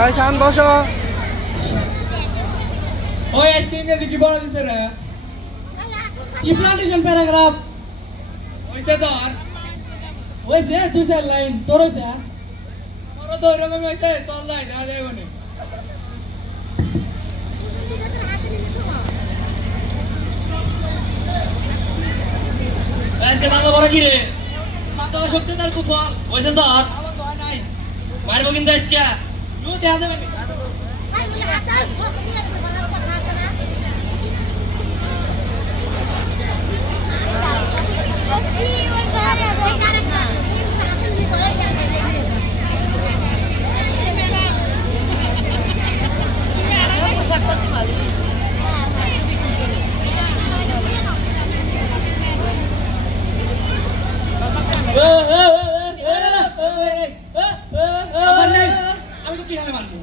আয় শান বসো। ওই আজকে ইংরেজি কি বলা দিছে রে? ডিপ্লান্টেশন প্যারাগ্রাফ হইছে তোর? হয়েছে 2-4 লাইন তোর হয়েছে আমারও তো ওইরকম হইছে, চল যাই দেখা যাবে না। আজকে মাথা বড় কি রে? মাথা শক্তি তার কুফল হয়েছে তোর? আমার তো হয় নাই। মারবো কিন্তু আজকে তুই দেখা যাবে না। আমার নাই, আমি তো কিভাবে মানবো?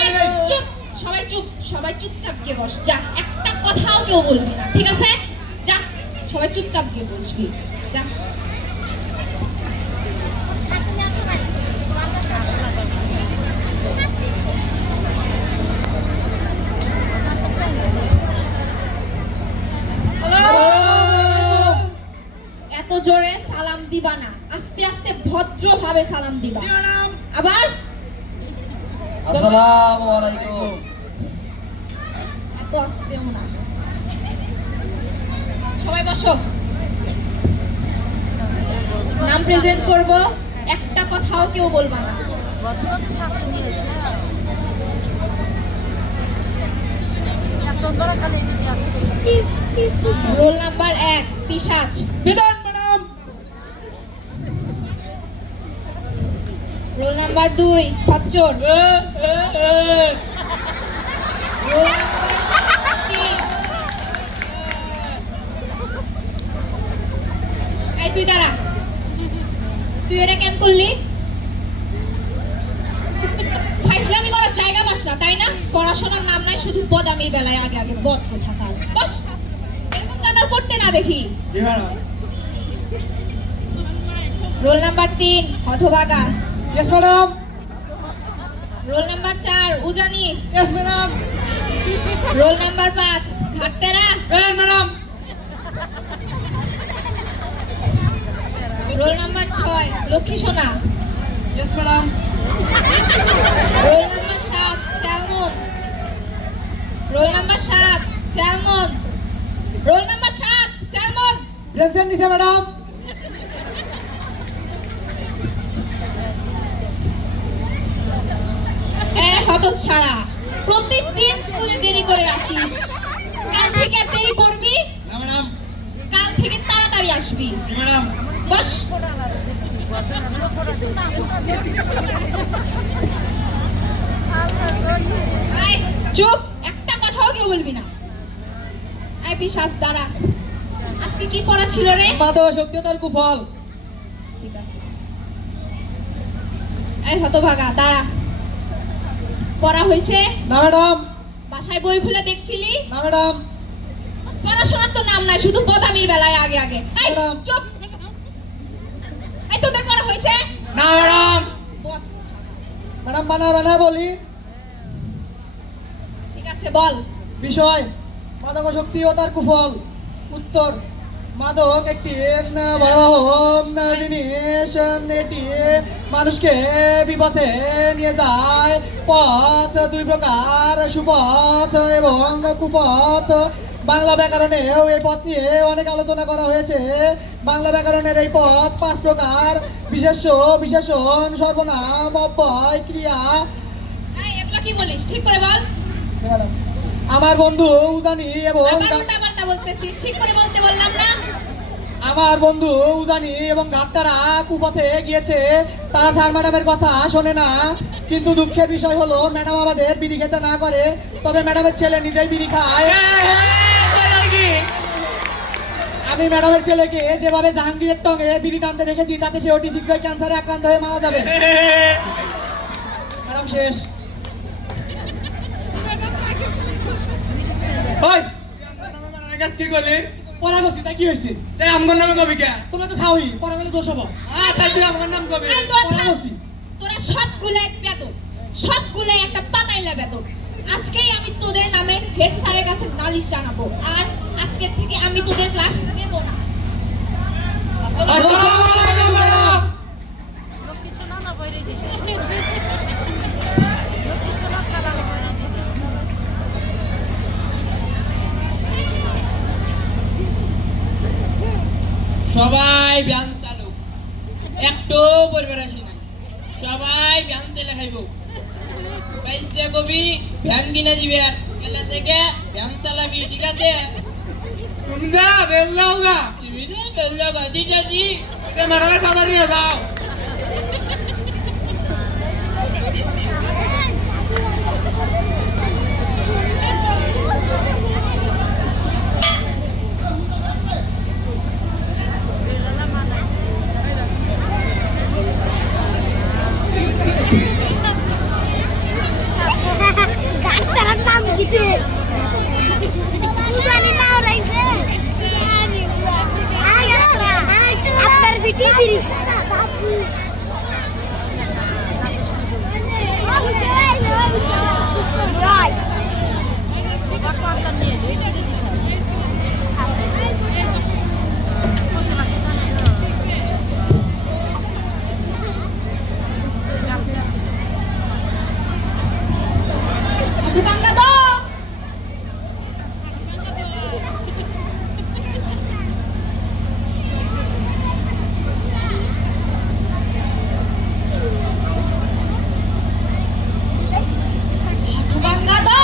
এই, চুপ সবাই চুপ, সবাই চুপচাপ গিয়ে বস যা, একটা কথাও কেউ বলবি না, ঠিক আছে? যা সবাই চুপচাপ গিয়ে বসবি, যা। এত জোরে সালাম দিবা না, আস্তে আস্তে ভদ্রভাবে সালাম দিবা। আবার আসসালামু আলাইকুম। এত আস্তেও না। সবাই বসো। নাম প্রেজেন্ট করব, একটা কথাও কেউ বলবা না। রোল নাম্বার 1 পিশাচ। বিধান ম্যাডাম রোল নাম্বার 2 খচ্চর। রোল নাম্বার 3 এই তুই দাঁড়া, তুই এটা কেন করলি? ফাইজলামি করার জায়গা পাস না তাই না? পড়াশোনার নাম নাই, শুধু বদামির বেলায় আগে আগে বদ থাকা। বস, এরকম জানার করতে না দেখি। জি ম্যাডাম। রোল নাম্বার 3 হতভাগা। ইয়েস ম্যাডাম রোল নাম্বার 4 উজানি। ইয়েস ম্যাডাম রোল নাম্বার 5 ঘাটতেরা। হ্যাঁ ম্যাডাম রোল নাম্বার 6 লক্ষ্মী সোনা। Yes madam roll number 7 salmon. Roll number 7 salmon. Roll number 7 salmon. ব্রেনসেন নিছে ম্যাডাম হতচ্ছাড়া, প্রতিদিন স্কুলে দেরি করে আসিস, কাল থেকে আর দেরি করবি? না ম্যাডাম। কাল থেকে তাড়াতাড়ি আসবি। জি ম্যাডাম। বস। এই, চুপ, একটা কথাও কেউ বলবি না। এই পিশাচ দাঁড়া, আজকে কি পড়া ছিল রে? মাথা শক্তি তার কুফল। ঠিক আছে। এই হতভাগা দাঁড়া, পড়া হয়েছে? না ম্যাডাম বাসায় বই খুলে দেখছিলি? না ম্যাডাম পড়াশোনার তো নাম নাই, শুধু বদামির বেলায় আগে আগে। এই ম্যাডাম। চুপ। এই তোদের পড়া হয়েছে? না ম্যাডাম। বল। ম্যাডাম বানা বলি। ঠিক আছে বল। বিষয় মাদক শক্তি ও তার কুফল। উত্তর মাদক একটি ভয়াবহ জিনিস, এটি মানুষকে বিপথে নিয়ে যায়। পথ 2 প্রকার, সুপথ এবং কুপথ। বাংলা ব্যাকরণেও এই পথ নিয়ে অনেক আলোচনা করা হয়েছে। বাংলা ব্যাকরণের এই পথ 5 প্রকার: বিশেষ্য, বিশেষণ, সর্বনাম, অব্যয়, ক্রিয়া। এই এগুলা কি বলিস? ঠিক করে বল। ম্যাডাম আমার বন্ধু উজানি এবং আবার উল্টাপাল্টা বলতেছিস, ঠিক করে বলতে বললাম না? আমার বন্ধু উজানি এবং ঘাটতারা কুপথে গিয়েছে। তারা স্যার ম্যাডামের কথা শোনে না। কিন্তু দুঃখের বিষয় হলো ম্যাডাম আমাদের বিড়ি খেতে না করে, তবে ম্যাডামের ছেলে নিজেই বিড়ি খায়। আমি ম্যাডামের ছেলেকে যেভাবে জাহাঙ্গীরের টঙ্গে বিড়ি টানতে দেখেছি, তাতে সে অতি শীঘ্রই ক্যান্সারে আক্রান্ত হয়ে মারা যাবে। ম্যাডাম শেষ। ওই আগে কি করলি? পড়া গেছি তাই কি হয়েছে? তাই আমগর নামে কবি কে? তোমরা তো খাওই, পড়া গেলে দোষ হবো। তাই তুই আমার নাম কবি। এই তোরা পড়া থাম। গেছি। তোরা সবগুলাই বেয়াদব। সবগুলোই একটা পাতাইলা বেতন। আজকেই আমি তোদের নামে হেড স্যারের কাছে নালিশ জানাবো, আর আজকে থেকে আমি তোদের ক্লাস নেব না। আসসালামু আলাইকুম ম্যাডাম। সবাই ব্যায়াম চালু, একটু পরিবার আসি না, সবাই ব্যায়াম চলে খাইব। পাইছে কবি ভ্যান কিনে দিবে, আর গেলে থেকে ব্যায়াম চালাবি, ঠিক আছে? তুমি যা বেল যাও গা, তুমি তো বেল যাবা দিদি। ম্যাডামের কথা নিয়ে যাও। ডাক্তারের নাম দিছে জানি না রাইছে আপনার বিটি বিরিশ বাবু রাইট বাংলা দাও। বাংলা দাও।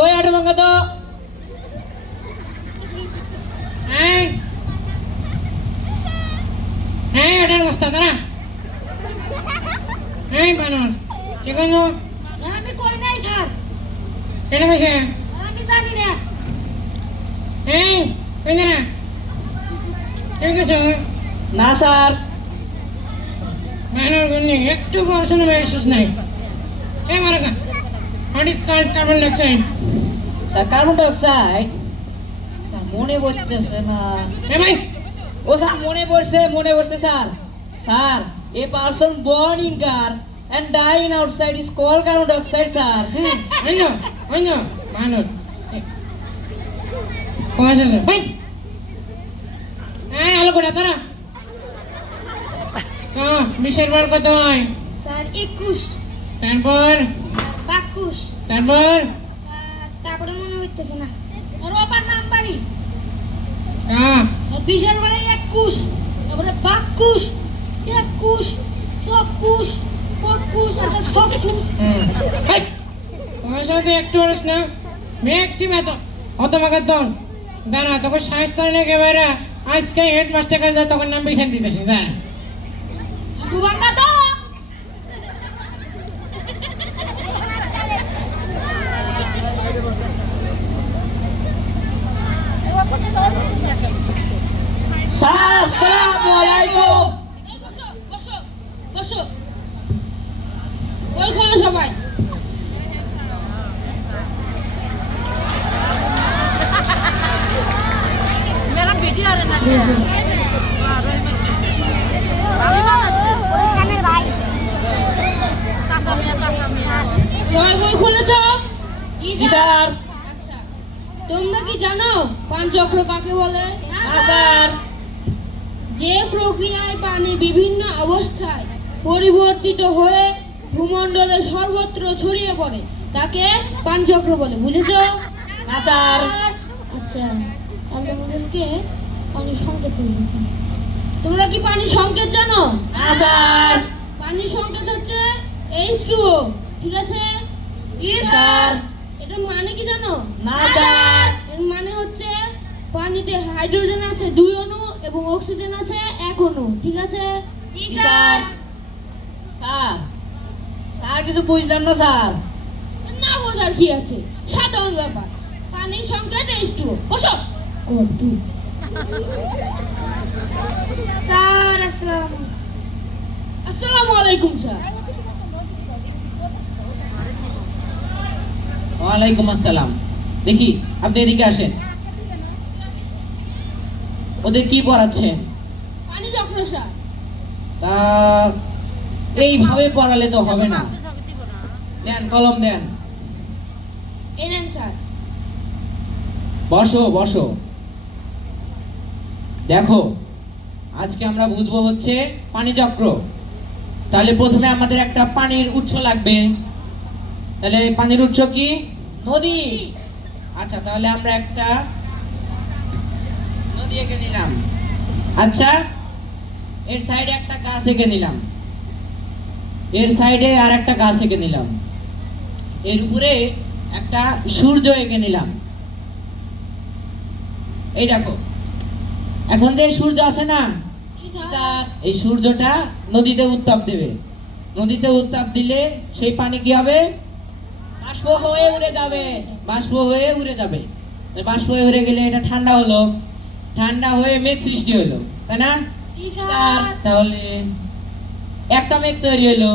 ওই আটু ভাঙ্গা তো। এটার অবস্থা দাঁড়া। বানর কি করলো? আমি কই নাই স্যার, কেটে গেছে? আমি জানি না। ওই দাঁড়া, ঠিক আছে? না স্যার। বানর গুলি একটু পড়াশোনা মেসেজ নাই। মারাকা, what is called carbon dioxide? Sir carbon dioxide. Sir মনে পড়তেছে না। ভাই ও স্যার মনে পড়ছে sir. Sir a person born in car and die in outside is called carbon dioxide, sir. ওই না বানর পড়াশোনা ভাই। আলো কোটা তারা বিশের বার কত হয়? স্যার 21 তারপর 22 তারপর তারপরে মনে হইতেছে না ওর বাবার নাম বাড়ি, হ্যাঁ আর বিশাল বাড়ি 21, তারপরে 22, 21, 24, 25, আর 26। তোমার সাথে একটু হরিস না মেঘ কি মেত অত মাকে দন দাঁড়া তখন সাহস তো নেই একেবারে আজকে হেডমাস্টার কাছে তখন নাম বিচার দিতেছি দাঁড়া বাংলা দাও। স্যার আসসালামু আলাইকুম। বসো বসো, ওই খোলো সবাই। সবাই বই খুলেছ? জি স্যার। আচ্ছা, তোমরা কি জানো পানচক্র কাকে বলে? না স্যার। যে প্রক্রিয়ায় পানি বিভিন্ন অবস্থায় পরিবর্তিত হয়ে ভূমণ্ডলে সর্বত্র ছড়িয়ে পড়ে তাকে পানচক্র বলে, বুঝেছো? না স্যার। আচ্ছা, তাহলে আমাদেরকে পানি সংকেত তৈরি করতে হবে। তোমরা কি পানি সংকেত জানো? না স্যার। পানি সংকেত হচ্ছে H2O, ঠিক আছে? স্যার। এটার মানে কি জানো? না স্যার। এর মানে হচ্ছে পানিতে হাইড্রোজেন আছে 2 অণু এবং অক্সিজেন আছে 1 অণু, ঠিক আছে? জি জি স্যার। স্যার স্যার কিছু বুঝলাম না স্যার। না বোঝার কি আছে, সাধারণ ব্যাপার। পানির সংকেত H2O। বসো। কত স্যার আসসালামু আলাইকুম স্যার। ওয়ালাইকুম আসসালাম। দেখি আপনি এদিকে আসেন। ওদের কি পড়াচ্ছেন? পানি চক্র স্যার। তা এইভাবে পড়ালে তো হবে না। নেন কলম দেন। এই নেন স্যার। বসো বসো। দেখো আজকে আমরা বুঝবো হচ্ছে পানি চক্র। তাহলে প্রথমে আমাদের একটা পানির উৎস লাগবে। তাহলে পানির উৎস কি? নদী। আচ্ছা তাহলে আমরা একটা নদী এঁকে নিলাম। আচ্ছা এর সাইডে একটা গাছ এঁকে নিলাম। এর সাইডে আর একটা গাছ এঁকে নিলাম। এর উপরে একটা সূর্য এঁকে নিলাম। এই দেখো এখন যে সূর্য আছে না, এই সূর্যটা নদীতে উত্তাপ দেবে। নদীতে উত্তাপ দিলে সেই পানি কি হবে? বাষ্প হয়ে উড়ে যাবে। বাষ্প হয়ে উড়ে যাবে। বাষ্প হয়ে উড়ে গেলে এটা ঠান্ডা হলো। ঠান্ডা হয়ে মেঘ সৃষ্টি হলো, তাই না? তাহলে একটা মেঘ তৈরি হলো,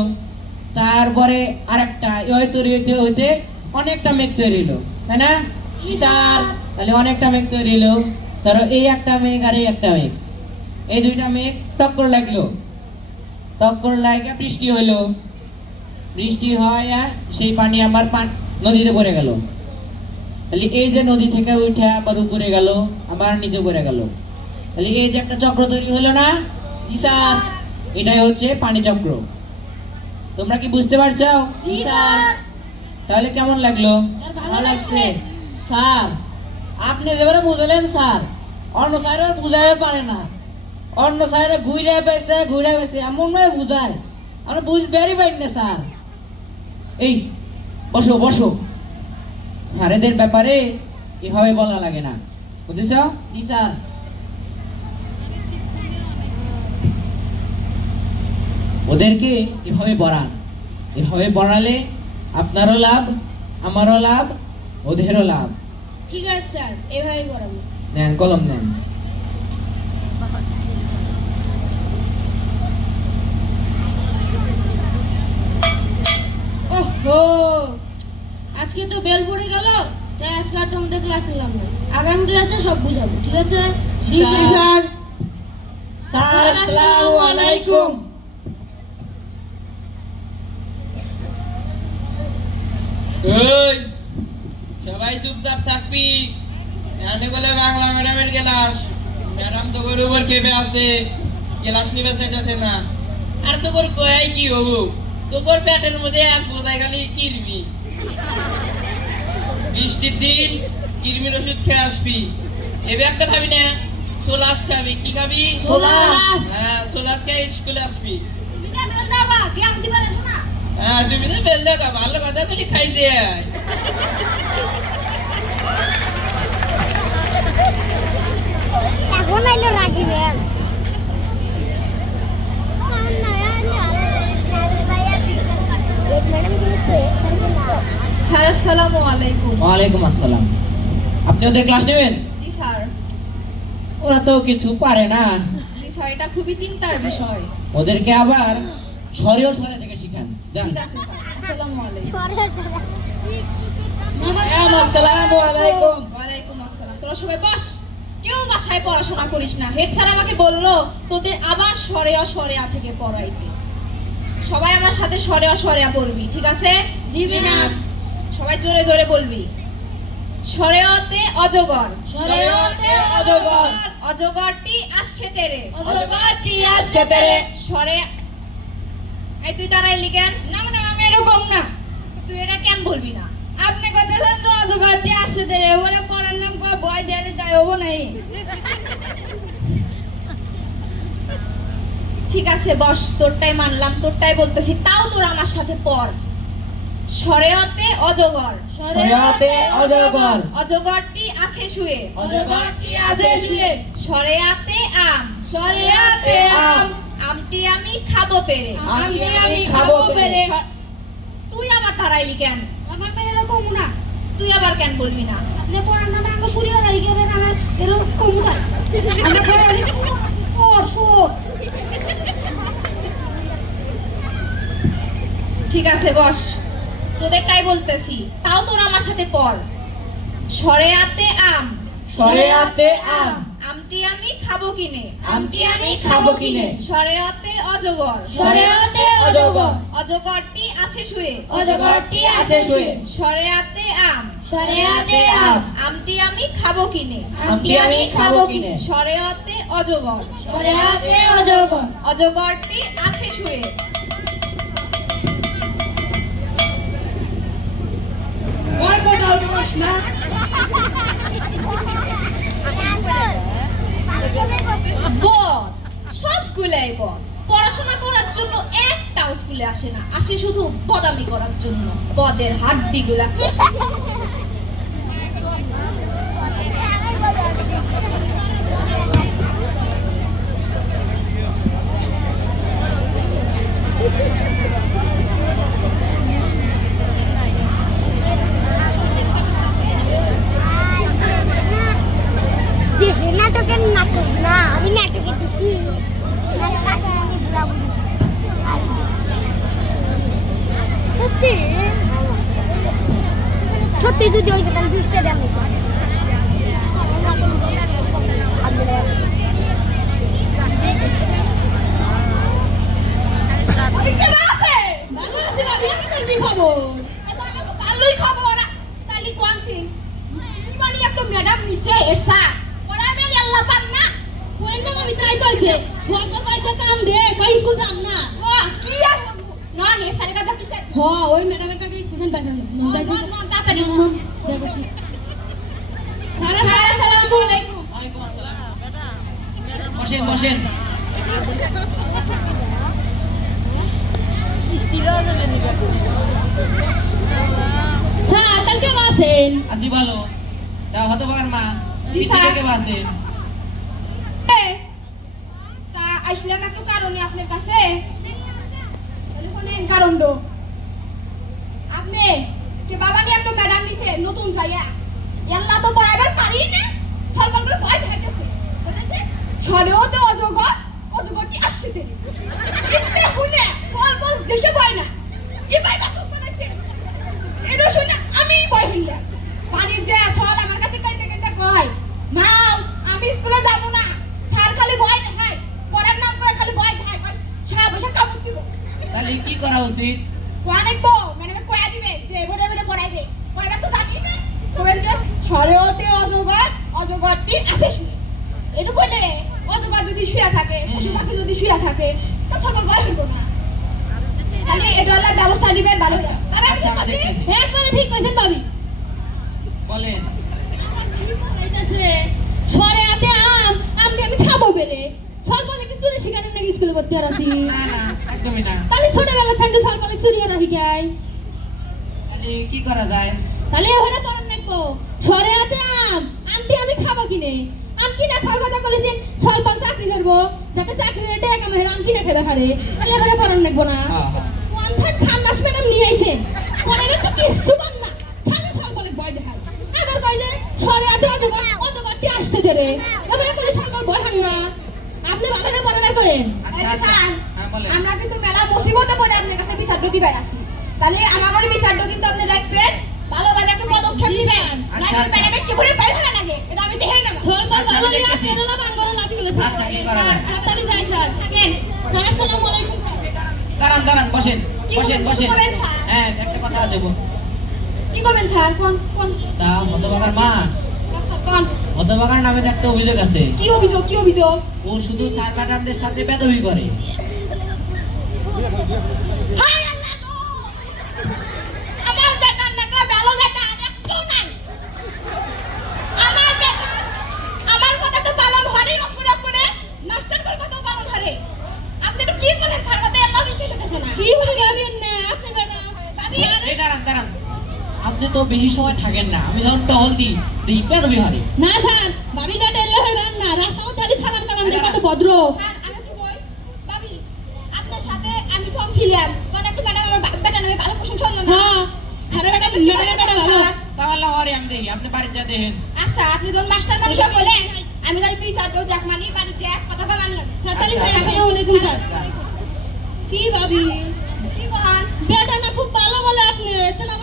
তারপরে আরেকটা তৈরি হইতে হইতে অনেকটা মেঘ তৈরি হলো, তাই না? তাহলে অনেকটা মেঘ তৈরি হলো। ধরো এই একটা মেঘ আর এই একটা মেঘ, এই দুইটা মেঘ টক্কর লাগলো। টক্কর লাগে বৃষ্টি হইলো। বৃষ্টি হয় সেই পানি আবার নদীতে পড়ে গেল। তাহলে এই যে নদী থেকে উঠে আবার উপরে গেল, আবার নিচে পড়ে গেল। তাহলে এই যে একটা চক্র তৈরি হলো না স্যার, এটাই হচ্ছে পানি চক্র। তোমরা কি বুঝতে পারছো? তাহলে কেমন লাগলো? ভালো লাগছে স্যার। আপনি যেভাবে বুঝালেন স্যার, অন্য স্যারের বুঝাইতে পারে না। অন্য স্যারে ঘুরে পেয়েছে এমন নয় বুঝায়, আমরা বুঝতেই পারি না স্যার। এই বসো বসো। স্যারেদের ব্যাপারে এভাবে বলা লাগে না, বুঝেছ? জি স্যার। ওদেরকে এভাবে পড়ান। এভাবে পড়ালে আপনারও লাভ, আমারও লাভ, ওদেরও লাভ। ঠিক আছে স্যার, এভাবেই পড়াবো। নেন কলম নেন। ওহো, আজকে তো বেল পড়ে গেল, তাই আজকে আর তোমাদের ক্লাস নিলাম না। আগামী ক্লাসে সব বুঝাবো, ঠিক আছে? জি স্যার। স্যার আসসালামু আলাইকুম। এই সবাই চুপচাপ থাকবি। জানে বলে বাংলা ম্যাডামের ক্লাস। ম্যাডাম তো ওর উপর কেঁপে আছে, ক্লাস নিবে চাইতেছে না। আর তোর কয়াই কি হবো? তোর পেটের মধ্যে এক বোঝাই খালি কিরমি। বৃষ্টির দিন কিরমির ওষুধ খেয়ে আসবি। এ ব্যাগটা খাবি না, সোলাস খাবি। কি খাবি? সোলাস। হ্যাঁ সোলাস খেয়ে স্কুলে আসবি। তুমি কে বেল দাওগা, জ্ঞান দিবা না শোনা। হ্যাঁ তুমি তো বেল দেখা ভালো কথা বলি খাইতে আয়। এখন আইলো রাখিবেন। স্যার আসসালামু আলাইকুম। ওয়ালাইকুম আসসালাম। আপনি ওদের ক্লাস নেবেন? জি স্যার। ওরা তো কিছু পারে না। জি স্যার, এটা খুবই চিন্তার বিষয়। ওদেরকে আবার সরেও সরে থেকে শিখান। যান। ঠিক আছে স্যার, আসসালামু আলাইকুম। আসসালামু আলাইকুম। ওয়ালাইকুম আসসালাম। তোরা সবাই বস। কেউ বাসায় পড়াশোনা করিস না। হেড স্যার আমাকে বললো তোদের আবার সরেয়া থেকে পড়াইতে। সবাই আমার সাথে সরেয়া পড়বি, ঠিক আছে? জি ম্যাম। সবাই জোরে জোরে বলবি। সরেয়াতে অজগর। সরেয়াতে অজগর। অজগরটি আসছে তেরে। অজগরটি আসছে তেরে। সরে এই তুই দাঁড়াইলি কেন? না মানে আমি এরকম না। তুই এটা কেন বলবি না? আপনি কইতেছেন তো অজগরটি আসছে তেরে, ওরে পড়ার নাম কই ভয় দিলে তাই হবো নাই। ঠিক আছে বস, তোরটাই মানলাম, তোরটাই বলতেছি, তাও তোর আমার সাথে পড়। সরেয়াতে অজগর। সরেয়াতে অজগর। অজগরটি আছে শুয়ে। অজগরটি আছে শুয়ে। সরেয়াতে আম। সরেয়াতে আম। আমটি আমি খাবো পেরে। আমটি আমি খাবো পেরে। তুই আবার দাঁড়াইলি কেন? আমার মেয়ে এরকম না। তুই আবার কেন বলবি না? আপনি পড়ার নামে আমাকে পুরিয়ে রাখি গেবেন, আমার এরকম কোথায়? আমরা পড়ালি পড়। ঠিক আছে বস, তোদেরটাই বলতেছি, তাও তোরা আমার সাথে পড়। সরেয়াতে আম, সরেয়াতে আম, আমটি আমি খাবো কিনে, আমটি আমি খাবো কিনে, সরেয়াতে অজগর, সরেয়াতে অজগর, অজগরটি আছে শুয়ে, অজগরটি আছে শুয়ে, সরেয়াতে আম, সরেয়াতে আম, আমটি আমি খাবো কিনে, আমটি আমি খাবো কিনে, সরেয়াতে অজগর, সরেয়াতে অজগর, অজগরটি আছে শুয়ে। বদ, সবগুলাই বদ। পড়াশোনা করার জন্য একটাও স্কুলে আসে না, আসে শুধু বদামি করার জন্য। বদের হাড্ডিগুলা। যে সে নাটকের নাটক না, আমি নাটকে দিছি মানে কাছে আমি ব্লাবু সত্যি সত্যি যদি ওই তাহলে 20টা দাম ভালোই খবর। তাহলে কোন সিং কি মানে একটা ম্যাডাম নিছে এসা পড়া আমি আল্লাহ পাক না কোন নাম আমি তাই কইছে ওয়াকা পাইতে কাম দে কই স্কুল যাম না। ও কি আর না নে সারে কাজা পিছে হ ওই ম্যাডামের কাছে স্কুল পাইতাম না যাই তাড়াতাড়ি যাই বসি। আসসালামু আলাইকুম। ওয়ালাইকুম আসসালাম। বসেন বসেন। স্যার কালকে আছেন? আজি ভালো। তা হতবাগার মা জি, মিষ্টি স্যার। থেকে বাসেন। তা আসলাম একটু কারণে আপনার কাছে। শোনেন কারণটা আপনি যে বাবা নিয়ে একটা ম্যাডাম নিছে নতুন ছাইয়া এল্লা তো পড়াইবার পারি না সরকার করে ভয় দেখাইতেছে বুঝেছে সরেও তো অজগর অজগরটি আসছে দেরি কিন্তু শুনে সল বল যেসে ভয় না এবার কথা বলেছে এটা শুনে আমি ভয় হইলাম পানির যে সল আমার কাছে কাইতে কাইতে কয় মা আমি স্কুলে যাব না স্যার খালি ভয় দেখায় পড়ার নাম করে খালি ভয় দেখায় সারা বসে কামড় দিব তাহলে কি করা উচিত? অনেক বউ মানে কয়া দিবে যে এবারে এবারে পড়াইবে পড়াইবে তো জানি না কবেন যে সরেওতে অজগর অজগরটি আছে শুয়ে এটা বলে অজগর যদি শুয়ে থাকে পশু পাখি যদি শুয়ে থাকে তা সবার ভয় হইব না তাহলে এটা হলো ব্যবস্থা নিবেন ভালো করে আচ্ছা, আমরা দেখতেছি। একবারে ঠিক কইছেন ভাবি বলেন। সরেয়াতে আম আমটি আমি খাবো বেরে সর বলে কি চুরি শিখানে নাকি স্কুলে ভর্তি আর আছি না না একদমই না। তাহলে ছোটবেলা থেকে সর বলে চুরি আর শিখাই তাহলে কি করা যায়? তাহলে এবারে পড়ান নাকবো সরেয়াতে আম আমটি আমি খাবো কিনে আম কিনা খাওয়ার কথা বলেছেন স্বল্প চাকরি করবো যাতে চাকরি রেটে এক আমার আম কিনে খাবে খারে তাহলে এবারে পড়ান নাকবো না হ্যাঁ হ্যাঁ। ওয়ানথার্ড খান্নাস ম্যাডাম নিয়ে আইছে পড়াবে তো কিছু পান না খালি স্বল্প ভয় দেখায় আবার কই যে সরেয়াতে অজগরটি আসছে দেরে এবারে কই স্বল্প ভয় হান না আপনি ভালো পড়াবার কইেন আচ্ছা আচ্ছা হ্যাঁ বলেন। আমরা কিন্তু মেলা মুসিবতে পড়ে আপনার কাছে বিচারটা দিবার আসি তাহলে আমাদের বিচারটা কিন্তু আপনি রাখবেন ভালোভাবে একটা পদক্ষেপ দিবেন আচ্ছা, আচ্ছা। ম্যাডামে কি করে বের হলা লাগে এটা আমি দেখে নেব আচ্ছা, আমি দেখতেছি। আচ্ছা, কি করা যায়? তাহলে যাই স্যার থাকেন স্যার আসসালামু আলাইকুম দাঁড়ান দাঁড়ান বসেন কি বসেন বলবেন? বসেন। কি বলবেন, স্যার? হ্যাঁ একটা কথা আছে বল। কি করবেন স্যার কোন কোন তা হতবাগার মা কোন হতবাগার নামে তো একটা অভিযোগ আছে। কি অভিযোগ কি অভিযোগ ও শুধু স্যার ম্যাডামদের সাথে বেদবি করে। হাই আল্লাহ গো আমার বেটা নাকলা ভালো বেটা একটু নাই আমার বেটা আমার কথা তো পালন হরে অপুরা করে মাস্টার করে কথা পালন হরে আপনি তো কি বলেন স্যার মতে আল্লাহ বেশি হতেছে না কি বলি ভাবেন না আপনি বেটা ভাবি এই দাঁড়ান দাঁড়ান। আপনি তো বেশি সময় থাকেন না। আমি যখন টহল দিই তুই বেদবি হারে। না স্যার ভাবি বেটা এল্লা হবেন না রাস্তাও তালি সালাম কালাম দিয়ে কত ভদ্র স্যার আমি কি কই ভাবি আপনার সাথে আমি যখন ছিলাম তখন একটু ম্যাডাম আমার বেটা নামে ভালো প্রশংসা হলো না হ্যাঁ স্যার বেটা ম্যাডামের বেটা ভালো তাহলে হরে আমি দেখি আপনি বাড়িতে যা দেখেন। আচ্ছা আপনি যখন মাস্টার মানুষ বলেন আমি তাহলে কি স্যার দেখ মানি বাড়ি যে কথা তো মানলাম স্যার তাহলে আচ্ছা, আসসালামু আলাইকুম স্যার কি ভাবি কি বল বেটা না খুব ভালো বলে আপনি তো না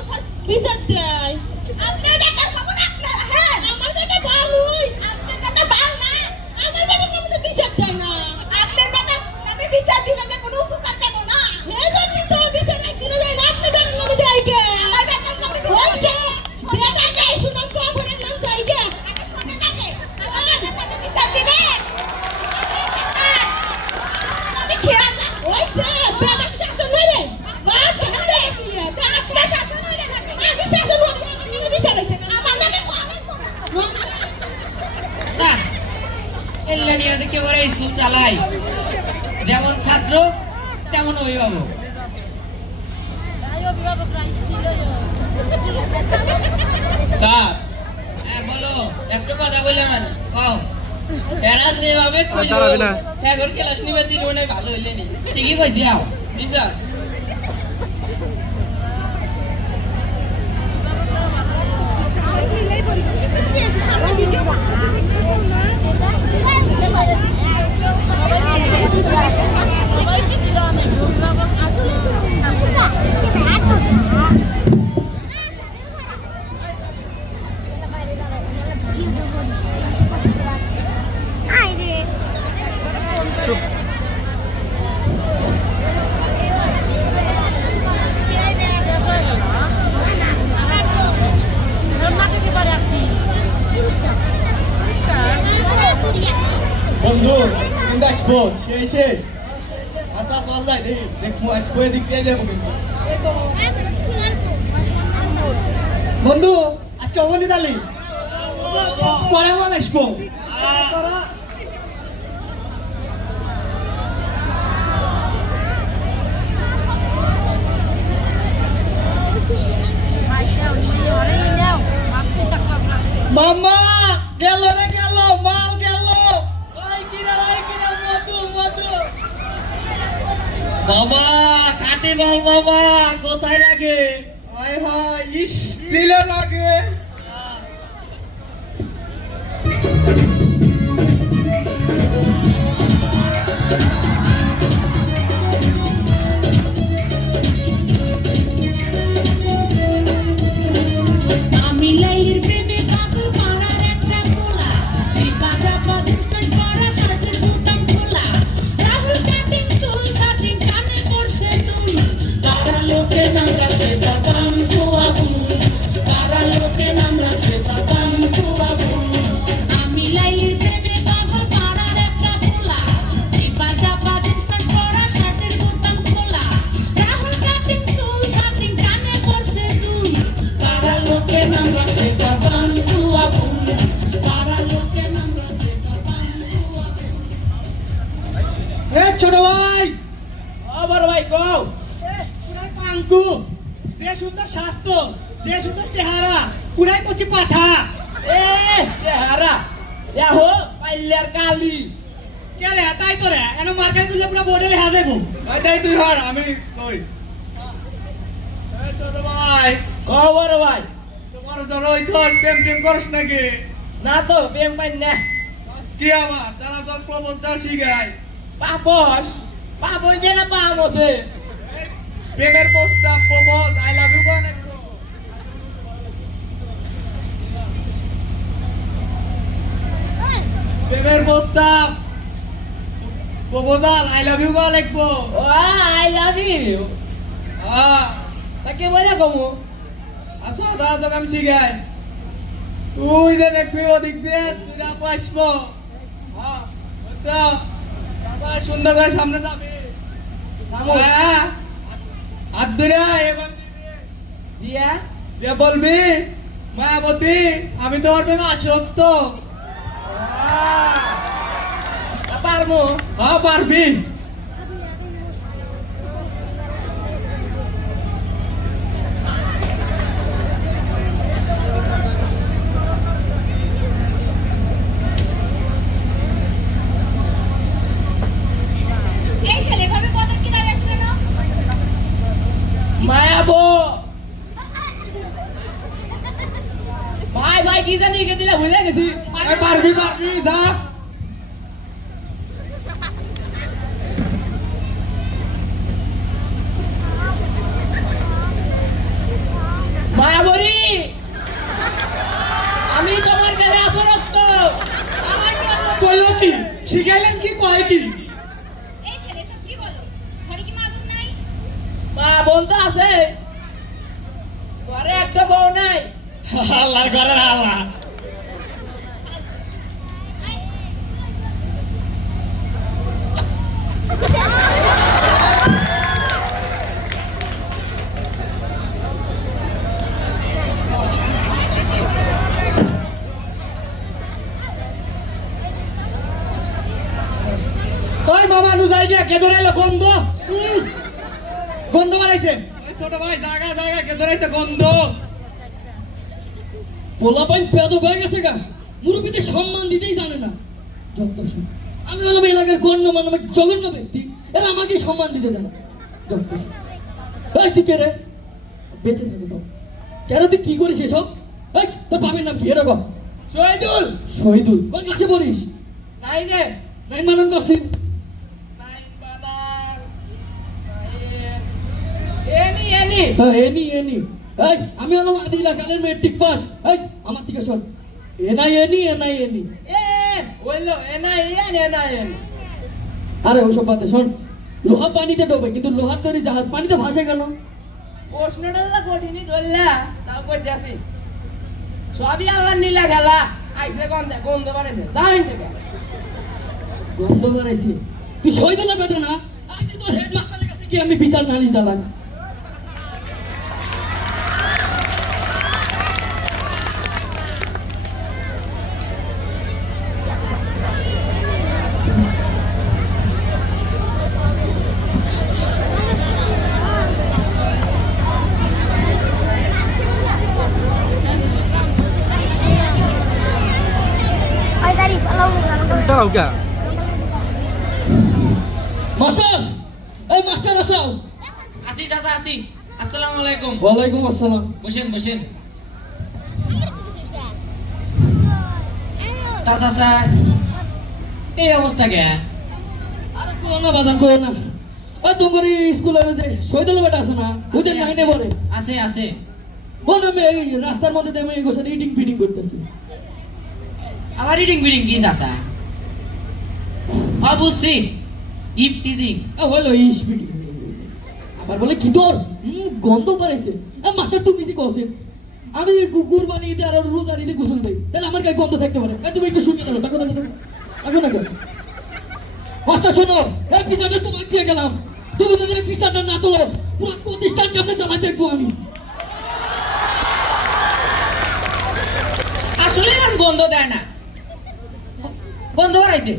স্কুল চালাই, যেমন ছাত্র তেমন অভিভাবক। স্যার, হ্যাঁ বলো, একটা কথা বললাম মানে কও। এরা যেভাবে কইলো এখন ক্লাস নিবে দিল না, ভালো হইলে নি। ঠিকই কইছি আও জি স্যার। বন্ধু কিন্তু আসবো সেই আচ্ছা চল যাই দেখবো আসবো এদিক দিয়ে যাবো কিন্তু বন্ধু আজকে অবনীত আলী করা বল আসবো মামা গেল রে গেল মাল গেল বাবা কাটে বল বাবা, কোথায় লাগে? হায় হায় ইস দিলে লাগে আমি লাইলির প্রেমে পাগল পাড়ার একটা পোলা, চিপা চাপা জিন্স প্যান্ট পরা, শার্টের বোতাম খোলা, রাহুল কাটিং চুল কাটিং, কানে পড়ছে দুল, তারা লোকে নাম রাখছে তার পাম কুয়া বুল, তারা লোকে নাম রাখছে তার পাম কুয়া বুল। আমি লাইলির প্রেমে পাগল পাড়ার একটা পোলা, চিপা চাপা জিন্স প্যান্ট পরা, শার্টের বোতাম খোলা, রাহুল কাটিং চুল কাটিং, কানে পড়ছে দুল, তারা লোকে নাম রাখছে তার পাম কুয়া বুল, তারা লোকে নাম রাখছে তার পাম কুয়া বুল। এ ছোট ভাই আবার ভাই কও। পুরাই পাঙ্কু যে সুন্দর স্বাস্থ্য যে সুন্দর চেহারা পুরাই কচি পাঠা এ চেহারা দেখো পাইলার কালি। কে রে তাই তো রে এনো মার্কেট তুলে পুরো বোর্ডে লেখা দেবো তাই তুই ধর আমি কই এ ছোট ভাই কও বড় ভাই। তোমার জন্য ওই তোর প্রেম করছ নাকি না তো প্রেম পাই না। কি আবার তারা তো প্রবন্ধটা শিখায় পাপস পাপস যে না পামছে। প্রেমের প্রস্তাব প্রপোজ আই লাভ ইউ কোন একটু প্রেমের প্রস্তাব প্রপোজাল আই লাভ ইউ কোন লিখবো ও আই লাভ ইউ। তাকে বলে কমু। আচ্ছা দাদা তোকে আমি শিখাই তুই যে দেখবি ওদিক দিয়ে তুই আপু আসবো বুঝছো তারপর সুন্দর করে সামনে যাবি হ্যাঁ হাত ধরে এবার দিয়া দিয়ে বলবি মায়াবতী আমি তোমার প্রেমে আসক্ত পারমু। হ্যাঁ পারবি এই ছেলে এভাবে পদক কি দাঁড়িয়ে আছে কেন? মায়াবো ভাই ভাই কি জানি কে দিলা ভুলে গেছি। পারবি পারবি যা মায়াবরী আমি তোমার প্রেমে আসক্ত। কইলো কি শিখাইলেন কি কয় কি এই ছেলে সব কি বলো? ঘরে কি মা বোন নাই? মা বোন তো আছে, ঘরে একটা বউ নাই। আল্লাহর ঘরের আল্লাহ গিয়া কে ধরাইলো গন্ধ গন্ধ বানাইছে ছোট ভাই জায়গা জায়গা কে ধরাইছে গন্ধ পোলাপাইন পেদ হয়ে গেছে গা মুরব্বীদের সম্মান দিতেই জানে না যত সব। আমি হলাম এই এলাকার গণ্যমান্য একটা জঘন্য ব্যক্তি এরা আমাকে সম্মান দিতে জানে যত সব। এই তুই কে রে বেঁচে থাকো তো কেন তুই কি করিস এসব এই তোর বাবার নাম কি এটা কর শহীদুল শহীদুল কোন ক্লাসে পড়িস নাইনে 9 মানন করছিস নাইন বানান এনি এনি হ্যাঁ এনি এনি এই আমি হলাম আদিলা কালের মেট্রিক পাস এই আমার দিকে শোন এনআই এনি এ ওইলো এনা এন আরে ওসব বাদে শোন লোহা পানিতে ডোবে কিন্তু লোহার তৈরি জাহাজ পানিতে ভাসে কেন প্রশ্নটা তো কঠিনই ধরলা তাও কই যাসি সবই আল্লাহর নীলা খেলা আইছে গন্ধ গন্ধ বানাইছে জামিন থেকে গন্ধ বেড়াইছে তুই শহীদুল্লাহ বেটা না আজ তো হেডমাস্টারের কাছে কি আমি বিচার নালিশ জ্বালাই Ay, tadi kalau দাঁড়াও কে মাস্টার এই মাস্টার আসাও আসি চাচা আসি আসসালামু আলাইকুম ওয়ালাইকুম আসসালাম বসেন বসেন তা চাচা এই অবস্থা কে আরে কোন না বাজান কোন না ওই তোমার স্কুলের যে শহীদুল্লাহ বেটা আছে না ওদের নাইনে পড়ে আছে আছে ও নামে এই রাস্তার মধ্যে দেমে এগোর সাথে ইটিং ফিটিং করতেছে আবার রিডিং বিডিং কি চাচা অবশ্যই ইপ টিজিং হলো স্পিড আবার বলে কি তোর গন্ধ পারেছে মাস্টার তুমি কিছু করছেন আমি কুকুর বানিয়ে দিই আর রোজা দিতে গোসল দেই তাহলে আমার গায়ে গন্ধ থাকতে পারে তুমি একটু শুনে নেবো টাকা টাকা টাকা মাস্টার শোনো এই পিছাটা তোমাকে দিয়ে গেলাম তুমি যদি এই পিছাটা না তোলো পুরো প্রতিষ্ঠান সামনে চালাই দেখবো আমি আসলে আমার গন্ধ দেয় না গন্ধ বাড়াইছে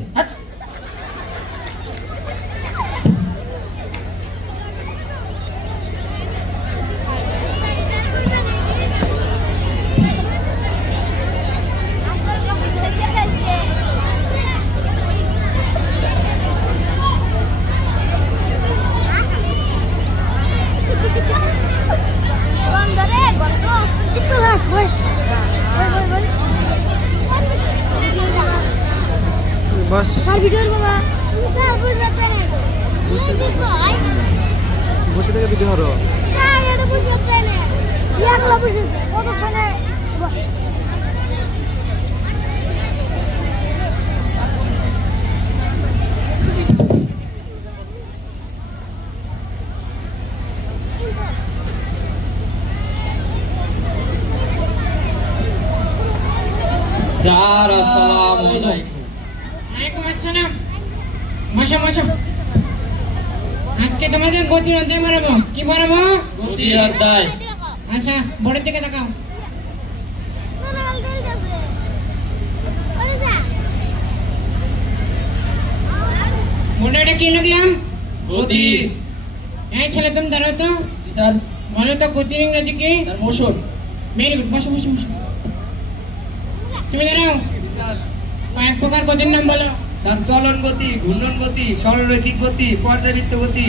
বাস Sar video বাবা স্যার বুঝতে না বুঝতে কই বসে থেকে ভিডিও হলো না এটা বুঝতে না ইয়াগলা বুঝতে কতক্ষণে স্যার আসসালামু আলাইকুম ওয়ালাইকুম আসসালাম মাসা মাসা আজকে তোমাদের গতি অধ্যায় বানাবো কি বানাবো গতি অধ্যায় আচ্ছা বোর্ডের দিকে তাকাও বোর্ডে এটা কি লিখলাম গতি এই ছেলে তুমি দাঁড়াও তো স্যার বলো তো গতির ইংরেজি কি স্যার মোশন ভেরি গুড বসো বসো বসো তুমি দাঁড়াও কয়েক প্রকার গতির নাম বলো স্যার চলন গতি ঘূর্ণন গতি সরলরৈখিক গতি পর্যাবৃত্ত গতি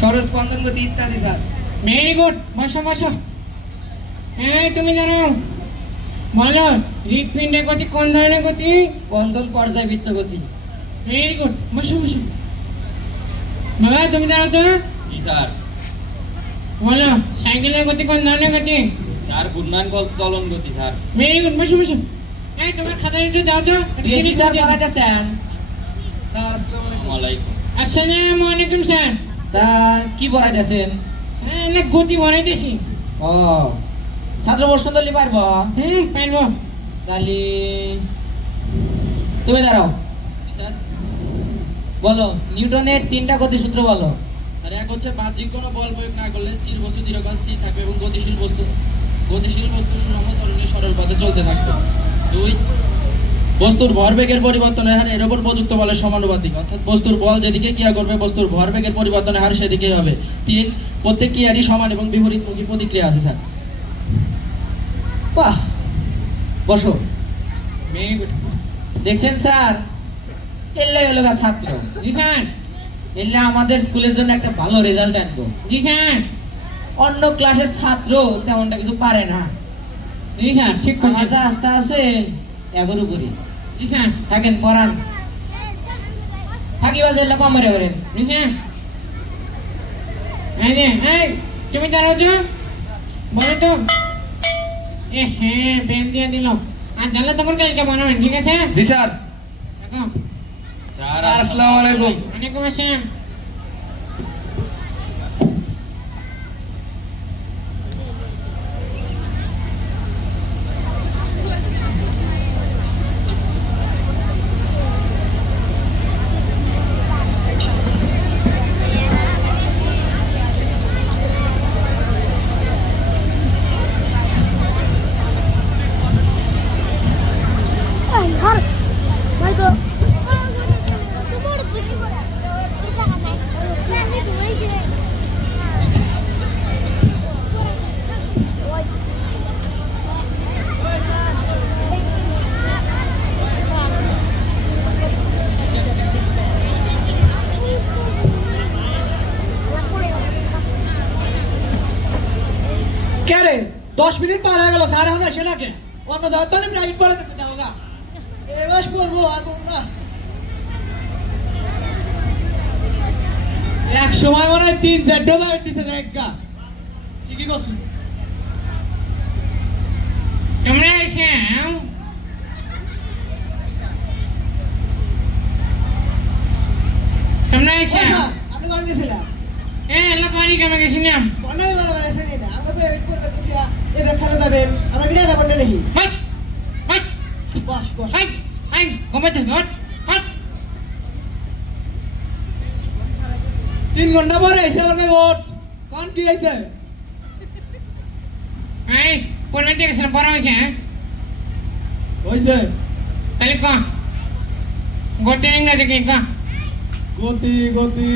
সরস্পন্দন গতি ইত্যাদি স্যার ভেরি গুড বসো বসো এই তুমি দাঁড়াও বলো হৃৎপিণ্ডের গতি কোন ধরনের গতি স্পন্দন পর্যাবৃত্ত গতি ভেরি গুড বসো বসো বাবা তুমি দাঁড়াও তো জি স্যার বলো সাইকেলের গতি কোন ধরনের গতি স্যার ঘূর্ণায়ন চলন গতি স্যার ভেরি গুড বসো বসো এই তোমার খাতা একটু দাও তো ডিএসসি স্যার পড়াইতেছেন স্যার আসসালামু ওয়ালাইকুম আসসালামু আলাইকুম স্যার তা কি পড়াইতেছেন হ্যাঁ না গতি বানাইতেছি ও ছাত্র প্রশ্ন দিলে পারবো পারবো তাহলে তুমি দাঁড়াও স্যার বলো নিউটনের 3টা গতিসূত্র বলো স্যার এক হচ্ছে বাহ্যিক কোনো বল প্রয়োগ না করলে স্থির বস্তু দীর্ঘকাল স্থির থাকবে এবং গতিশীল বস্তু সুষম তরণে সরল পথে চলতে থাকবে 2 বস্তুর ভরবেগের পরিবর্তনের হার এর উপর প্রযুক্ত বলের সমানুপাতিক, অর্থাৎ বস্তুর বল যেদিকে ক্রিয়া করবে বস্তুর ভরবেগের পরিবর্তনের হার সেদিকেই হবে। 3, প্রত্যেক ক্রিয়ারই সমান এবং বিপরীতমুখী প্রতিক্রিয়া আছে স্যার। বাহ, বসো। Very good. দেখছেন স্যার, এলে গেল ছাত্র, জি স্যার। এলে আমাদের স্কুলের জন্য একটা ভালো রেজাল্ট আনবো। জি স্যার। অন্য ক্লাসের ছাত্র তেমনটা কিছু পারে না। জি স্যার, ঠিক আমার কথা। যা আস্তে আছে এগোর উপরই জি স্যার। থাকেন, পড়ান। থাকি বাজার লোক মরে করেন। জি স্যার। এই যে, এই তুমি দাঁড়াও তো, বলো তো। হ্যাঁ, পেন দিয়ে দিল। আর জানলে তখন কালকে বানাবেন, ঠিক আছে? জি স্যার। দেখো। স্যার আসসালামু আলাইকুম। ওয়ালাইকুম আসসালাম। ঘর বলবো তোমার কিছু বলা এটা নাই আমি তোমায় যে কে রে 10 মিনিট পার হয়ে গেল, স্যার এখন আসে না কে? অন্য দাঁত মানে প্রাইভেট পড়াতেছে যাওগা। এবার পড়বো আর পড়বো না। এক সময় মনে হয় 3-4 ডবা উঠছে একটা। ঠিকই করছিস। তোমরা এসে তোমরা এসে স্যার আপনি কোন গেছিলেন? এলা পানি কামে গেছিলাম। বন্যায় বরাবর এসে না, আমরা তো এডিট করবে তো দিয়া এই ব্যাখ্যাটা যাবেন, আমরা বিনা যাবেন না নাকি? বাস বাস বস বস। হাই হাই কমাইতেছ গট হট। 3 ঘন্টা পরে এসে আমার কাছে ওঠ। কোন কি হইছে? এই পড়ে দেখছিলাম, পড়া হয়েছে। হইছে তাহলে ক গতির ইংরেজি কি ক? গতি গতি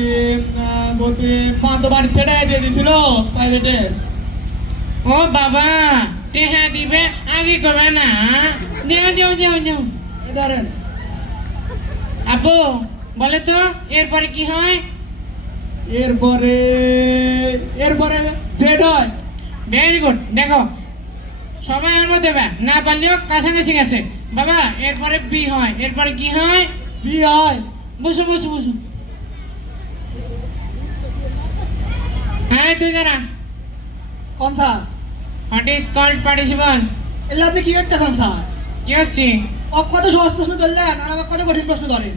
গতি মা তো বাড়ি ছেড়ে দিয়ে দিছিল প্রাইভেটে। ও বাবা, টেহা দিবে আগে করবে না। দেও দেও দেও দেও। এই ধরেন। আপু বলে তো এরপরে কি হয়? এরপরে এরপরে জেড হয়। Very good. দেখো সবাই এর মধ্যে না পারলেও কাছাকাছি গেছে। বাবা এরপরে বি হয়। এরপরে কি হয়? বি হয়। বসো বসো বসো। হ্যাঁ তুই জানা কোন sir? What is called participle? এলা আপনি কি করতেছেন স্যার? কি হচ্ছে? কত সহজ প্রশ্ন ধরলেন আর আমার কত কঠিন প্রশ্ন ধরেন।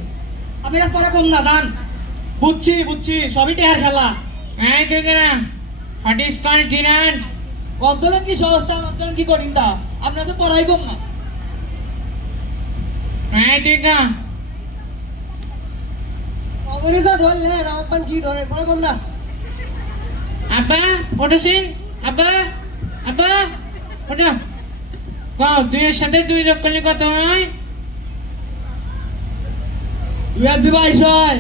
আপনি কাছে পড়া কম না জান। বুঝছি বুঝছি, সবই টেহার খেলা। হ্যাঁ তুই জানা হোয়াট ইজ কল্ড টিরান্ট? আন্দোলন কি সহজতা, আন্দোলন কি কঠিন তা আপনার তো পড়াই কম না। হ্যাঁ তুই কা অগরিজা ধরলেন আমার পান কি ধরেন, পড়া কম না। আব্বা ওঠেছেন? আব্বা আব্বা ওঠো। কও 2 এর সাথে 2 যোগ করলে কত হয়? 2 আর 2 22 হয়।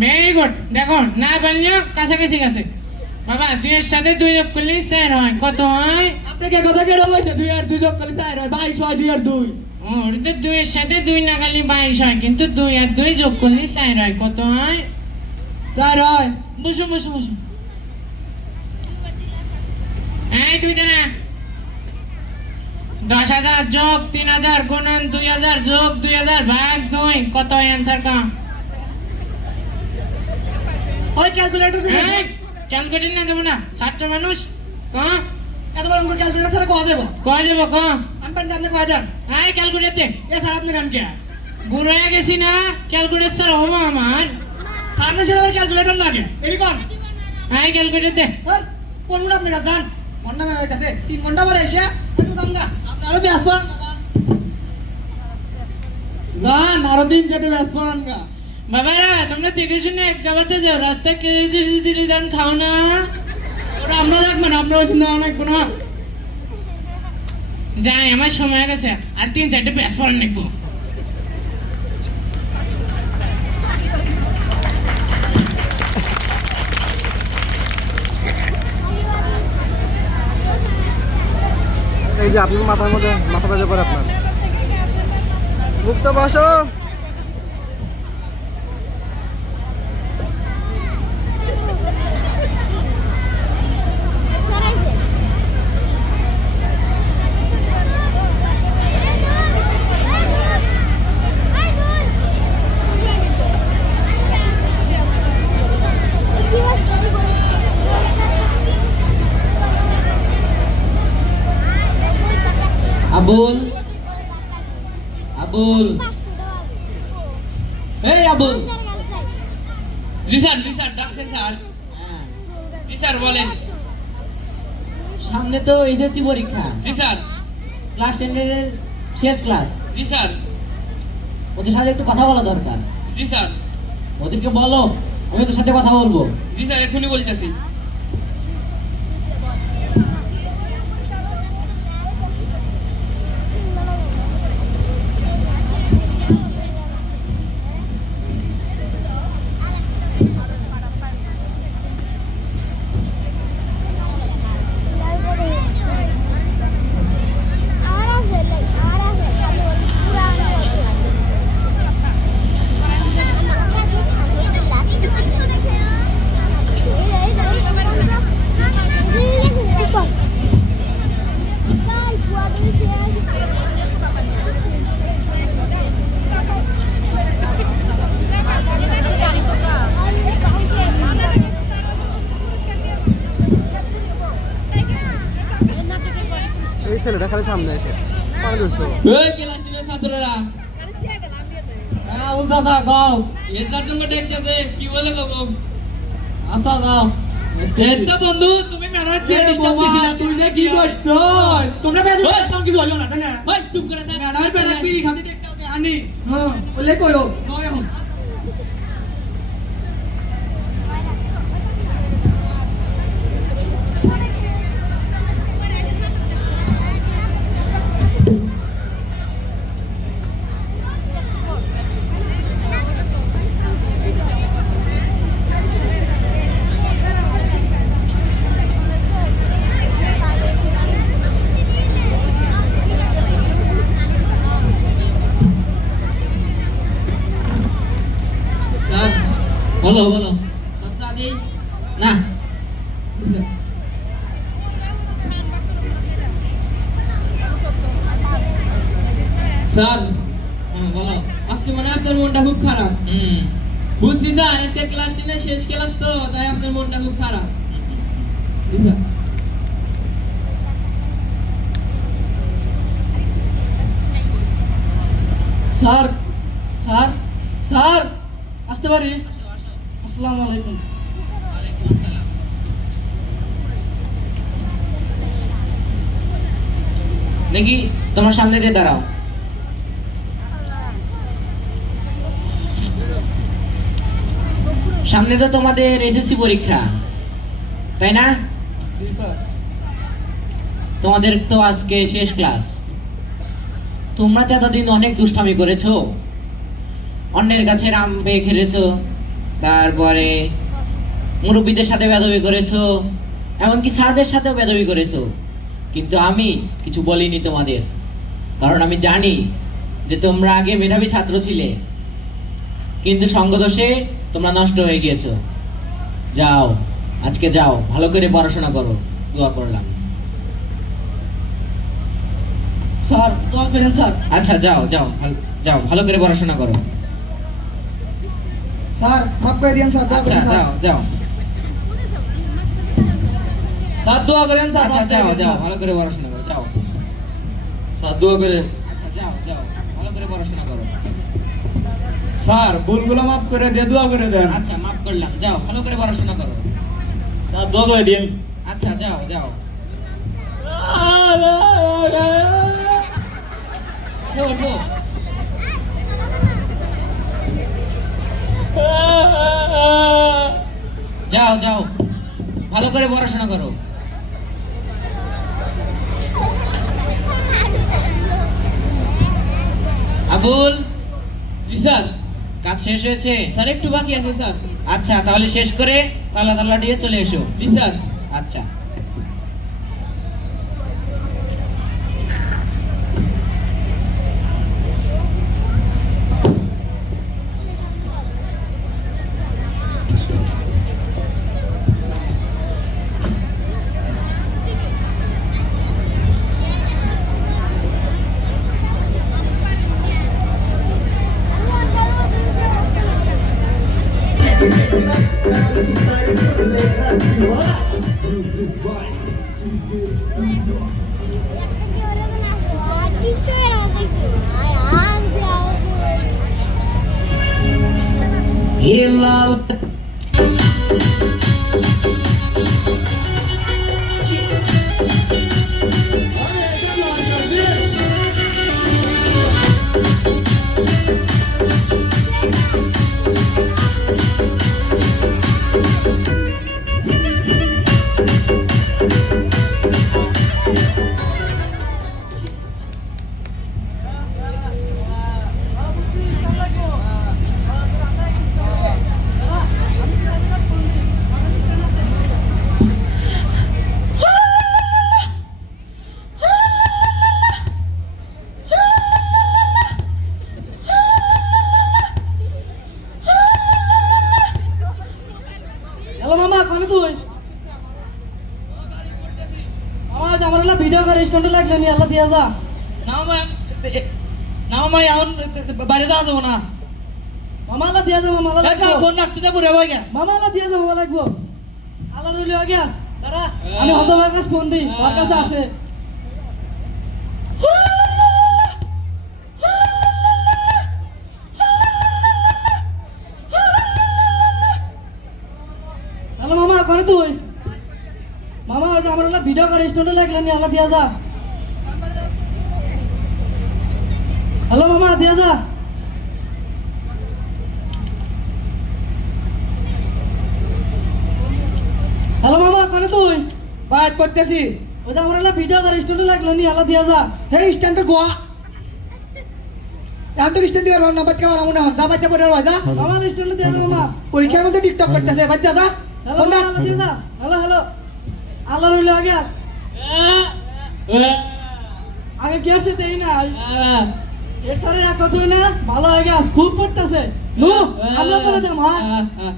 Very good. দেখো না পারলেও কাছাকাছি গেছে। বাবা 2 এর সাথে 2 যোগ করলে 4 হয়। কত হয়? আপনাকে কথা কেটে বলছে 2 আর 2 যোগ করলে 4 হয়, 22 হয় 2 আর 2। ও ওটা তো 2 এর সাথে 2 না করলে 22 হয়, কিন্তু 2 আর 2 যোগ করলে 4 হয়। কত হয়? 4 হয়। বসো বসো বসো। এই তুই দাঁড়া। 10,000 যোগ 3,000 গুণন 2,000 যোগ 2,000 ভাগ 2 কত হয়? অ্যান্সার কা? ওই ক্যালকুলেটর দিবেন। এই ক্যালকুলেটর না যাবো না, ছাত্র মানুষ ক এত বড় অঙ্ক ক্যালকুলেটর ছাড়া কওয়া যাবে? কয় যাবো ক? আমি পান আপনি কয় দেন? এই ক্যালকুলেটর দে। এ স্যার আপনি নাম কি? বুড়ো হয়ে গেছি না, ক্যালকুলেটর স্যার হবো আমার। স্যার না আমার ক্যালকুলেটর লাগে। এডি কোন? এই ক্যালকুলেটর দে। স্যার কোন মুড আপনি কাছে যান। বন্যা মেরে কাছে 3 ঘন্টা পরে এসে একটু দামগা। আপনারা ব্যাস পড়ান না। না আরো দিন যেতে ব্যাস পড়ান গা। বাবারা তোমরা দেখে শুনে এক জায়গাতে যাও, রাস্তায় কে যদি দিলি দান খাও না। ওটা আপনারা দেখবেন, আপনারা চিন্তা অনেক না। যাই আমার সময় গেছে, আর 3-4টে ব্যাস পড়ান লিখবো। এই যে আপনার মাথার মধ্যে মাথা ব্যথা পড়ে আপনার মুক্ত বসো আবুল আবুল এই আবুল জি স্যার ডাকছেন স্যার। জি স্যার বলেন। সামনে তো এসএসসি পরীক্ষা, জি স্যার। ক্লাস 10 এর শেষ ক্লাস। জি স্যার। ওদের সাথে একটু কথা বলা দরকার। জি স্যার। ওদেরকে বলো আমি ওদের সাথে কথা বলবো। জি স্যার, এখনই বলতেছি। এই ছেলেটা খালি সামনে এসে পাগল হইছো ওই ক্লাস 10 এর ছাত্ররা আবুল দাদা গাও এটার জন্য দেখতেছে কি বলে গো? আসা গাও এটা বন্ধু তুমি ম্যাডাম যে ডিস্টার্ব দিছিলা তুই যে কি করছস তোমরা বেদ করতাম কি হলো না তাই না ওই চুপ করে থাক। ম্যাডাম বেড়া কি খাতি দেখতে হবে আনি হ্যাঁ বলে কইও গাও এখন স্যার বলো বলো। আচ্ছা দি না স্যার বলো। আজকে মানে আপনার মনটা খুব খারাপ। বুঝছি স্যার, আজকে ক্লাস 10 এর শেষ ক্লাস তো, তাই আপনার মনটা খুব খারাপ। জি স্যার। স্যার স্যার স্যার আসতে পারি? আসসালামু আলাইকুম। দেখি তোমার সামনে দিয়ে দাঁড়াও। সামনে তো তোমাদের এসএসসি পরীক্ষা, তাই না? জি স্যার তোমাদের তো আজকে শেষ ক্লাস। তোমরা তো এতদিন অনেক দুষ্টামি করেছো, অন্যের কাছে রাম পেয়ে খেলেছো, তারপরে মুরব্বীদের সাথে বেদবি করেছো, এমনকি স্যারদের সাথেও বেদবি করেছো। কিন্তু আমি কিছু বলিনি তোমাদের, কারণ আমি জানি যে তোমরা আগে মেধাবী ছাত্র ছিলে, কিন্তু সঙ্গদোষে তোমরা নষ্ট হয়ে গিয়েছো। যাও, আজকে যাও, ভালো করে পড়াশোনা করো, দোয়া করলাম। স্যার দোয়া করেন স্যার। আচ্ছা যাও যাও যাও, ভালো করে পড়াশোনা করো। স্যার মাফ করে দিয়েন স্যার দোয়া আচ্ছা করেন স্যার যাও যাও। স্যার দোয়া করেন স্যার। আচ্ছা যাও যাও, ভালো করে পড়াশোনা করো, যাও। স্যার দোয়া করেন। আচ্ছা যাও যাও, ভালো করে পড়াশোনা করো। স্যার ভুলগুলো মাফ করে দিয়ে দোয়া করে দেন আচ্ছা মাফ করলাম, যাও ভালো করে পড়াশোনা করো। স্যার দোয়া করে দিন। আচ্ছা যাও যাও। ওঠো, ওঠো। যাও যাও, ভালো করে পড়াশোনা করো। আবুল, জি স্যার। কাজ শেষ হয়েছে? স্যার একটু বাকি আছে স্যার। আচ্ছা তাহলে শেষ করে তালা তালা দিয়ে চলে এসো। জি স্যার। আচ্ছা। হ্যালো মামা কনে তুই আমার আমার ভিডিও করে স্ট্যান্ডে লাগলে নি আল্লাহ দিয়া যা না মামা এখন বাইরে যাওয়া যাবো না মামা আল্লাহ দিয়া যা মামা আল্লাহ লাগবো ফোন রাখতে যাবো রে ভাই মামা আল্লাহ দিয়া যা মামা লাগবো আল্লাহ রইলে আগে আস দাঁড়া আমি হত কাছে ফোন দিই ওর কাছে আছে হ্যালো মামা করে তুই মামা ওই যে আমার ভিডিও করে স্ট্যান্ডে লাগলে নি আল্লাহ দিয়া যা হ্যালো মামা দিয়া যা হ্যালো মামা করে তুই বাইট করতেছি ওই যে আমার ভিডিও করে স্ট্যান্ডে লাগলো নি আল্লাহ দিয়া যা হে স্ট্যান্ড তো গোয়া এখন তো স্ট্যান্ড দিবার না বাচ্চা আমার মনে হয় দা বাচ্চা পড়ে যা মামা স্ট্যান্ডে দিয়া যা মামা পরীক্ষার মধ্যে টিকটক করতেছে বাচ্চা যা হ্যালো ফোন মামা রাখ। আল্লাহ দিয়া যা হ্যালো হ্যালো আল্লাহ রইলে আগে আস আগে কি আছে দেই না এর সারে এক কথা না ভালো আগে আস খুব পড়তেছে নো আমরা করে দাম হ্যাঁ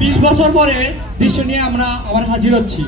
বিশ বছর পরে দৃশ্য নিয়ে আমরা আবার হাজির হচ্ছি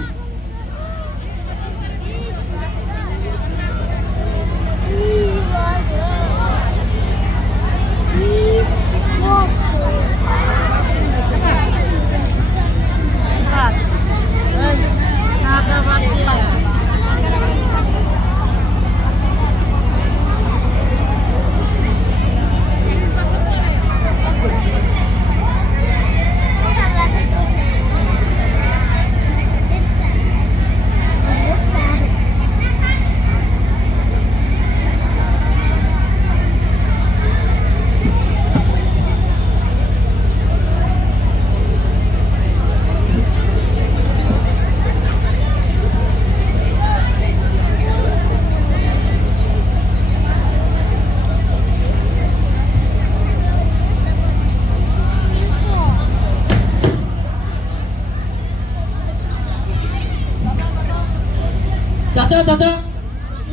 চাচা চাচা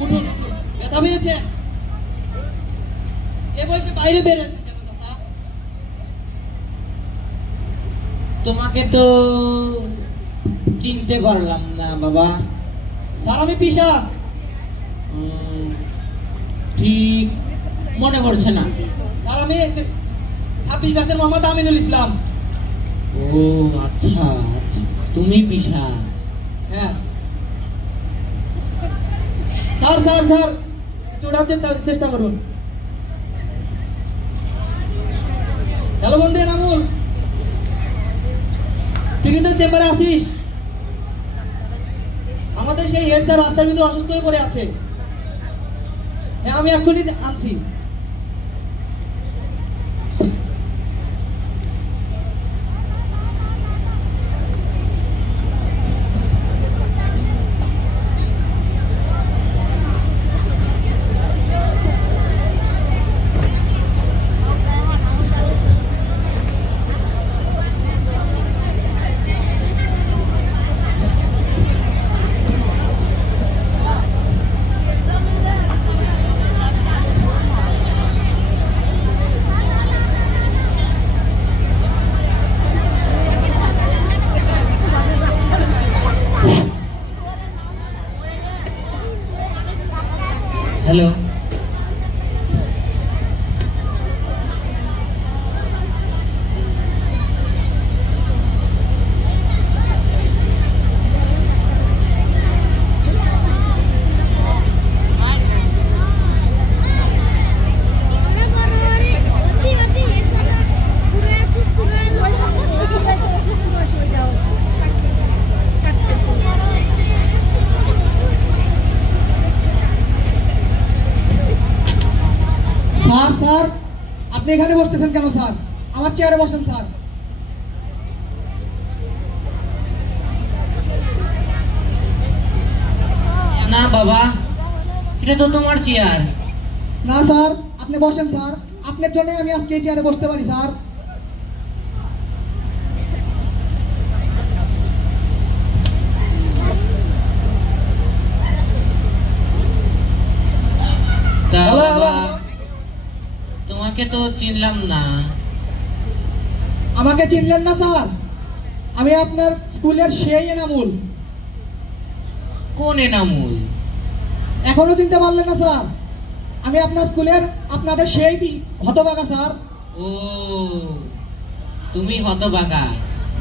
উঠুন ব্যথা পেয়েছে এ বয়সে বাইরে বেরোচ্ছে কেন চাচা তোমাকে তো চিনতে পারলাম না বাবা স্যার আমি পিশাচ ঠিক মনে পড়ছে না স্যার আমি 26 ব্যাচের মোহাম্মদ আমিনুল ইসলাম ও আচ্ছা আচ্ছা তুমি পিসা হ্যাঁ স্যার স্যার স্যার একটু ওঠার চেষ্টা করুন হ্যালো বন্ধু এনামুল তুই কিন্তু চেম্বারে আসিস আমাদের সেই হেড স্যার রাস্তার ভিতরে অসুস্থ হয়ে পড়ে আছে হ্যাঁ আমি এক্ষুনি আনছি হ্যালো স্যার স্যার আপনি এখানে বসতেছেন কেন স্যার? আমার চেয়ারে বসেন স্যার। না বাবা, এটা তো তোমার চেয়ার। না স্যার, আপনি বসেন স্যার। আপনার জন্য আমি আজকে এই চেয়ারে বসতে পারি স্যার। তা হ্যালো, বাবা, হ্যালো। তোমাকে তো চিনলাম না। আমাকে চিনলেন না স্যার? আমি আপনার স্কুলের সেই এনামুল। কোন এনামুল? এখনো চিনতে পারলেন না স্যার? আমি আপনার স্কুলের আপনাদের সেই হতভাগা স্যার। ও, তুমি হতভাগা।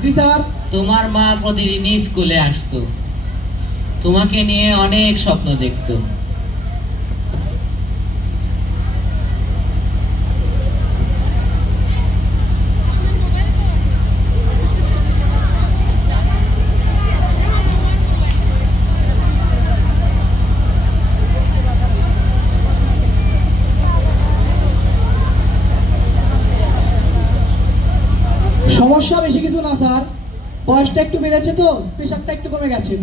জি স্যার। তোমার মা প্রতিদিনই স্কুলে আসতো, তোমাকে নিয়ে অনেক স্বপ্ন দেখতো। সমস্যা বেশি কিছু না স্যার, বয়সটা একটু বেড়েছে তো প্রেশারটা একটু কমে গেছে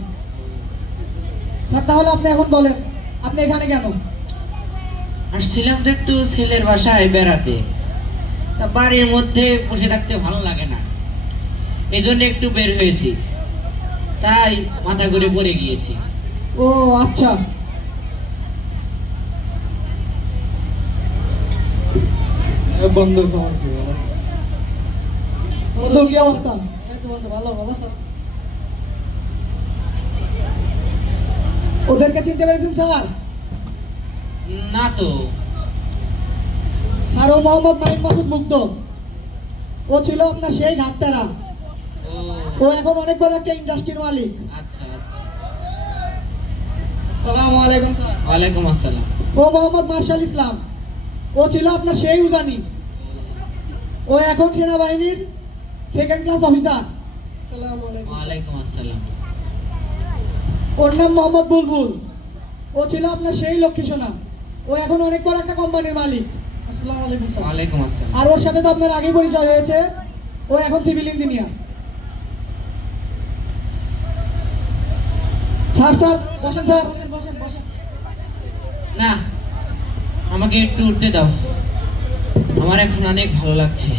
স্যার। তাহলে আপনি এখন বলেন, আপনি এখানে কেন? আসছিলাম তো একটু ছেলের বাসায় বেড়াতে, তা বাড়ির মধ্যে বসে থাকতে ভালো লাগে না, এই জন্য একটু বের হয়েছি, তাই মাথা ঘুরে পড়ে গিয়েছি। ও আচ্ছা। বন্ধু বন্ধু কি অবস্থা? ওদেরকে চিনতে পেরেছেন স্যার? না তো। স্যার, ও মোহাম্মদ মাহিম মাসুদ মুগ্ধ। ও ছিল আপনার সেই ঘাটতারা। ও ও এখন অনেক বড় একটা ইন্ডাস্ট্রির মালিক। আচ্ছা আচ্ছা। আসসালামু আলাইকুম স্যার। ওয়ালাইকুম আসসালাম। ও মোহাম্মদ মার্শাল ইসলাম। ও ছিল আপনার সেই উদানি। ও এখন সেনাবাহিনীর সেকেন্ড ক্লাস অফিসার। আসসালামু আলাইকুম। ওয়ালাইকুম আসসালাম। ওর নাম মোহাম্মদ বুলবুল। ও ছিল আপনার সেই লক্ষ্মী সোনা। ও এখন অনেক বড় একটা কোম্পানির মালিক। আসসালামু আলাইকুম স্যার। ওয়ালাইকুম আসসালাম। আর ওর সাথে তো আপনার আগেই পরিচয় হয়েছে। ও এখন সিভিল ইঞ্জিনিয়ার। স্যার স্যার বসেন স্যার। না, আমাকে একটু উঠতে দাও, আমার এখন অনেক ভালো লাগছে।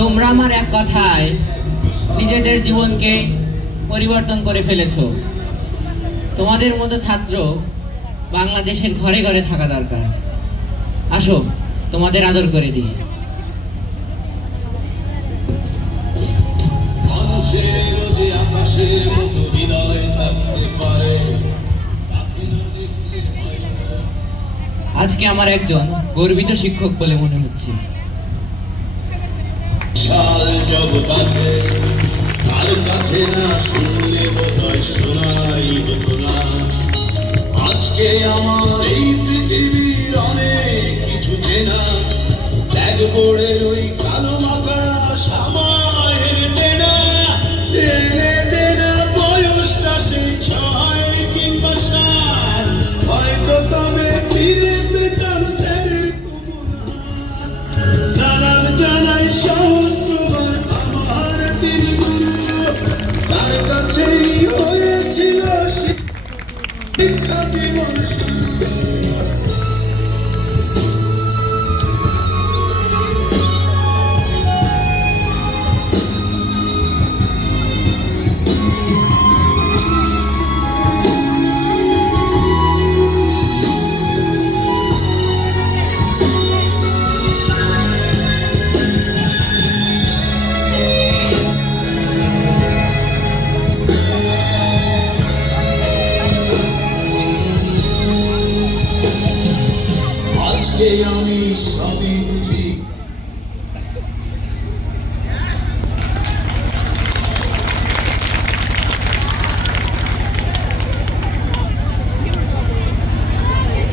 তোমরা আমার এক কথায় নিজেদের জীবনকে পরিবর্তন করে ফেলেছো। তোমাদের মতো ছাত্র বাংলাদেশের ঘরে ঘরে থাকা দরকার। আসো, তোমাদের আদর করে দিই। আজকে আমার একজন গর্বিত শিক্ষক বলে মনে হচ্ছে। বিশাল জগৎ আছে, তার কাছে না শুনলে বোধহয় শোনাই হতো না। আজকে আমার এই পৃথিবীর অনেক কিছু চেনা, ব্ল্যাকবোর্ডের ওই কালো মাখা সামায় এনে দেনা বয়সটা সেই 6 কিংবা 7, হয়তো তবে ফিরে পেতাম স্যারের সালাম জানাই সহস্রবার আমার দিন গুরু, তার কাছেই হয়েছিল শিক্ষা জীবন শুরু। আজকে আমি সবই বুঝি